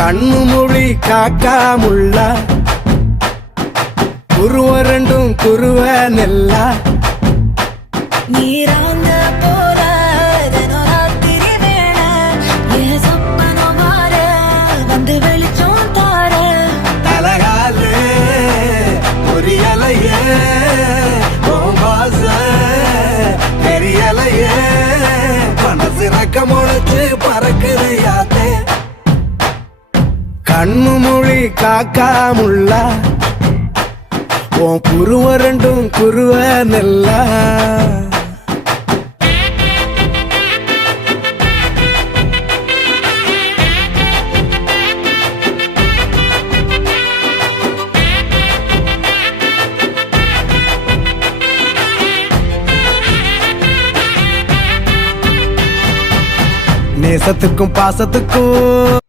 கண்ணு மொழி காக்காமுள்ள குருவ ரெண்டும் குருவ நெல்லா நீராங்க போல தினராத்திரி வேண என் சொப்பனம் மாற வந்து வெளிச்சம் தார தலகாலே பொரியலையே ஓம்பாச பெரியலையே மனசு ரக்க முளைச்சு பறக்குது யாத்தே கண்ணு மொழி காக்காமுள்ள உன் குருவ ரெண்டும் குருவ நெல்லா நேசத்துக்கும் பாசத்துக்கும்